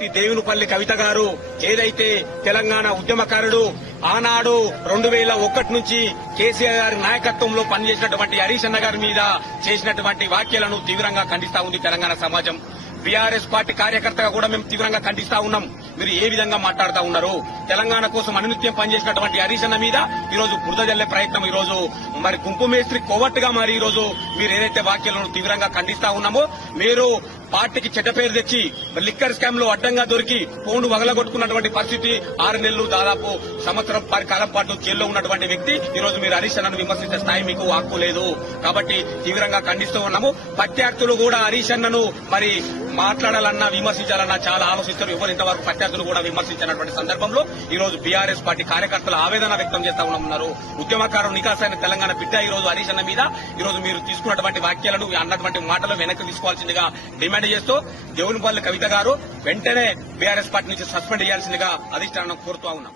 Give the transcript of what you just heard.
వ్యక్తి దేవునిపల్లి కవిత గారు ఏదైతే తెలంగాణ ఉద్యమకారుడు ఆనాడు 2001 నుంచి కేసీఆర్ గారి నాయకత్వంలో పనిచేసినటువంటి హరీష్ అన్న గారి మీద చేసినటువంటి వ్యాఖ్యలను తీవ్రంగా ఖండిస్తా ఉంది తెలంగాణ సమాజం. బీఆర్ఎస్ పార్టీ కార్యకర్తగా కూడా మేము తీవ్రంగా ఖండిస్తా ఉన్నాం. మీరు ఏ విధంగా మాట్లాడుతా ఉన్నారు? తెలంగాణ కోసం అనునిత్యం పనిచేసినటువంటి హరీష్ అన్న మీద ఈ రోజు బురద జల్లే ప్రయత్నం, ఈ రోజు మరి గుంపు మేస్త్రి కోవట్టుగా మరి ఈ రోజు మీరు ఏదైతే వ్యాఖ్యలను తీవ్రంగా ఖండిస్తా ఉన్నామో, మీరు పార్టీకి చెడ్డ పేరు తెచ్చి లిక్కర్ స్కామ్ లో అడ్డంగా దొరికి ఫోన్ వగలగొట్టుకున్నటువంటి పరిస్థితి, 6 నెలలు దాదాపు సంవత్సరం కాలం పాటు జైల్లో ఉన్నటువంటి వ్యక్తి ఈ రోజు మీరు హరీష్ అన్నను విమర్శించే స్థాయి మీకు హక్కు లేదు. కాబట్టి తీవ్రంగా ఖండిస్తూ ఉన్నాము. ప్రత్యర్థులు కూడా హరీష్ అన్నను మరి మాట్లాడాలన్నా విమర్శించాలన్నా చాలా ఆలోచిస్తారు. ఎవరు ఇంతవరకు ప్రత్యర్థులు కూడా విమర్శించినటువంటి సందర్భంలో ఈ రోజు బీఆర్ఎస్ పార్టీ కార్యకర్తలు ఆవేదన వ్యక్తం చేస్తా ఉన్నారు. ఉద్యమకారులు నికాసైన తెలంగాణ బిడ్డ ఈ రోజు హరీష్ అన్న మీద ఈ రోజు మీరు తీసుకున్నటువంటి వ్యాఖ్యలను అన్నటువంటి మాటలు వెనక్కి తీసుకోవాల్సిందిగా డిమాండ్ చేస్తూ దేవునిపల్లి కవిత గారు వెంటనే బీఆర్ఎస్ పార్టీ నుంచి సస్పెండ్ చేయాల్సిందిగా అధిష్టానం కోరుతా ఉన్నాం.